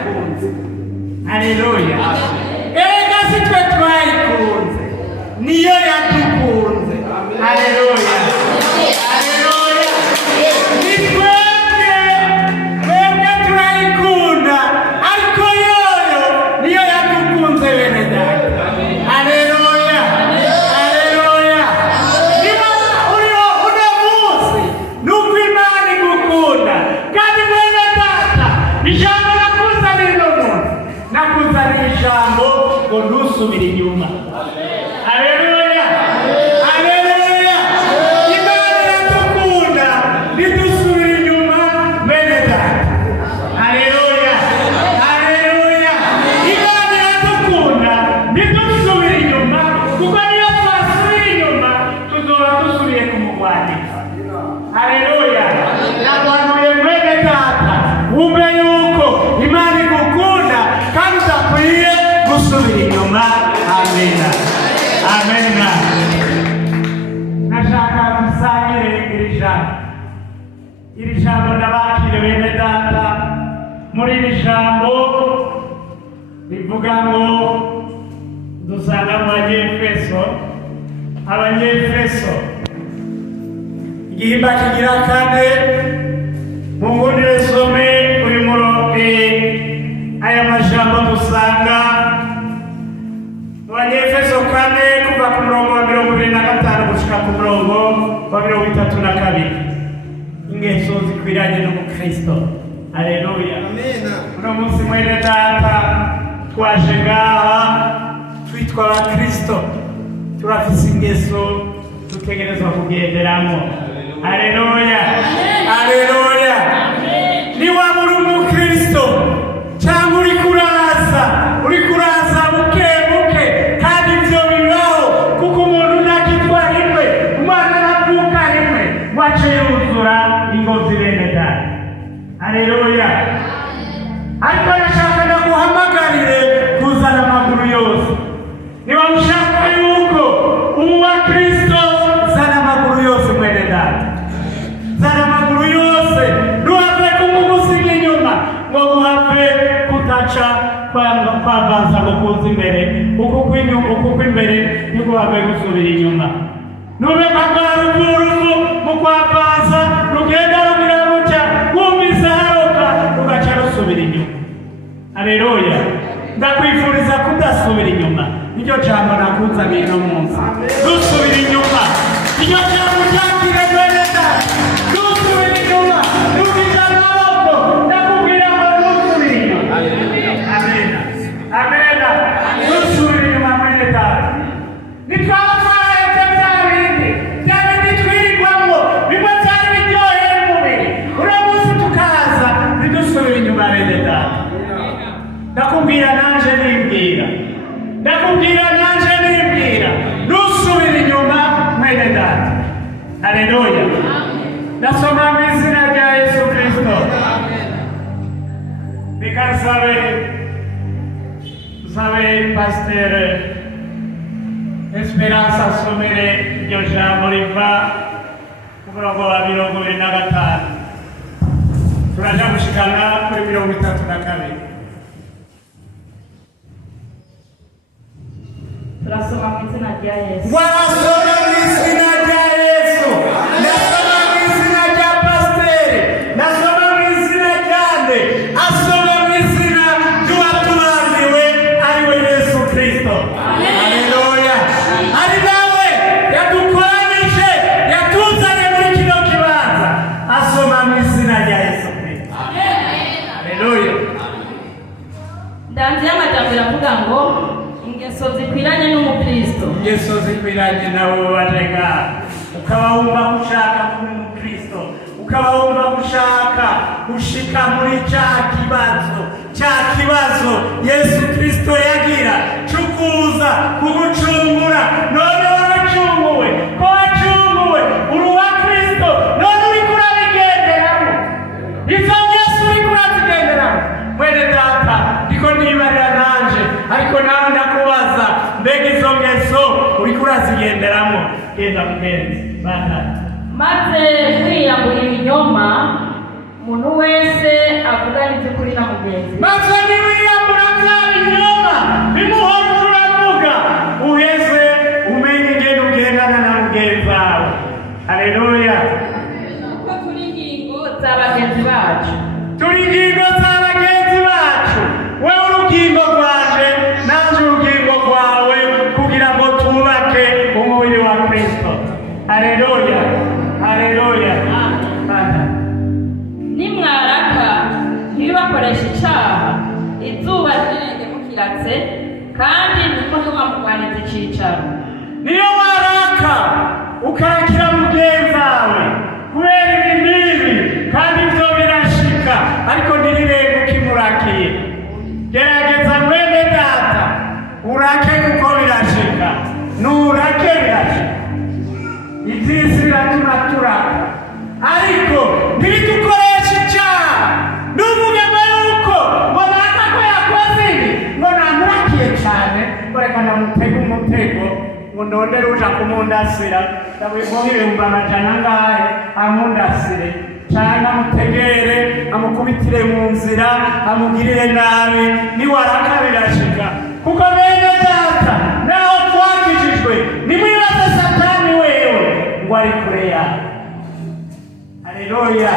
yadukunze. Haleluya. Ega si twe twayikunze, niyo yadukunze. Haleluya. Haleluya. Ni twebwe turayikunda, ariko yoyo niyo yadukunze bene data. Haleluya. Haleluya. Niba uriho uno munsi nuko Imana igukunda, kandi bene data ijambo nakuzanira uno munsi, nakuzanira ijambo ngo ntusubire inyuma. Haleluya. Haleluya. Imana iradukunda, ntidusubire inyuma bene data. Haleluya. Haleluya. Imana iradukunda, ntidusubire inyuma, kuko niyo twasubira inyuma tuzoba dusubiye kumugwanira. Haleluya. Nabanuye mwene data, wumve yuko Imana igukunda kandi udakwiye gusubira inyuma. Amena. Amena. Nashaka musangire iri jambo ndabakire bene data. Muri iri jambo rivuga ngo dusanga mu Abanyefeso igihimba kigira kane. Mu ngundire some uyu murongo aya majambo dusanga Abanyefeso kane kuva ku murongo wa 25 gushika ku murongo wa 32. Ingeso zikwiranye n'umukristo. Haleluya. Amena. Uno munsi mwene data twaje ngaha twitwa abakristo, turafise ingeso dutegerezwa kugenderamo. Haleluya. Haleluya. Niba muri umukristo cyangwa uri kuraza buke kandi ibyo bibaho, kuko umuntu ntakitwa rimwe, umwana aravuka rimwe, wace yuzura ingozi bene data. Haleluya. Ariko nashaka ndaguhamagarire kuzana amaguru yose. Niba ushaka yuko uwa Kristo, zana amaguru yose mwene data. Zana amaguru yose, ntuhave kumugusiga inyuma ngo guhave kutaca kwavanza ngo kuza imbere, uko imbere ntiguhave gusubira inyuma. Nube kagaruvuruvu mu kwavanza rugenda rugira ruca kumvise haroka ugaca rusubira inyuma. Haleluya. Ndakwifuriza kudasubira inyuma. Nicyo jambo nakuzaniye no munsi. Dusubira inyuma. Nicyo jambo cyakire bene data. Dusubira inyuma. Dukija amaboko. Ndakubwira ngo dusubira inyuma. Amena. Amena. Dusubira inyuma bene data. Nitwaba twarahetse bya bindi twirirwamo, bimwe byari biryoheye umubiri. Uno munsi tukaza ntidusubire inyuma bene data. Ndakubwira nanje nimbwira. Nusubira inyuma mwene data. Haleluya. Nasoma mu izina rya Yesu Kristo. Bikasabe Pastor Esperanza asomere iryo jambo riva ku murongo wa 25. Turaja gushikana kuri 32. Turasoma mu izina rya Yesu. Warasoma mu izina rya Yesu. Nasoma mu izina rya Pastor. Nasoma mu izina rya nde. Asoma mu izina ry'uwatubandiwe ariwe Yesu Kristo. Haleluya. Ari nawe yadukoranije, yatuzanye muri kino kibanza. Asoma mu izina rya Yesu Kristo. Haleluya. Ndamvye amajambo avuga ngo ingeso zikwiranye n'umukristo. Ingeso zikwiranye nawe wajenga, ukaba wumva ushaka kuba umukristo, ukaba wumva ushaka gushika muri cya kibazo Yesu Kristo yagira cukuza kugucungura. None waracunguwe, ko wacunguwe uri uwa Kristo, none uri kurabigenderamo. Izo ngeso uri kurazigenderamo mwene data, ndiko nibarira nanje, ariko nawe ndakubaza, mbega izo ngeso uri kurazigenderamo? Genda mugenzi batatu. Maze kwiyambura ibinyoma, umuntu wese avugana iby'ukuri na mugenzi. Maze mukoresha icaha izuba rirenge mukiratse kandi ntimuhe wamugwaniza icicaro. Niyo waraka ukarakira mugenzi wawe kubera ibi n'ibi kandi ivyo birashika ariko ntirirenga ukimurakiye. Gerageza mwene data urake kuko birashika, nurake birashika. Ivy'isi biratuma turaka ariko ntitukoreshe icaha. Ntuvuge ngo yuko ngo naka ko yakoze ibi ngo namurakiye cane ngo reka ndamutega umutego ngo ndondere uja kumundasira ndamuha ibihumbi amajana angahe amundasire canke amutegere amukubitire mu nzira amugirire nabi. Niwaraka birashika kuko bene data naho twakijijwe nimwibaze Satani wewe ngo ari kure yawe. Haleluya.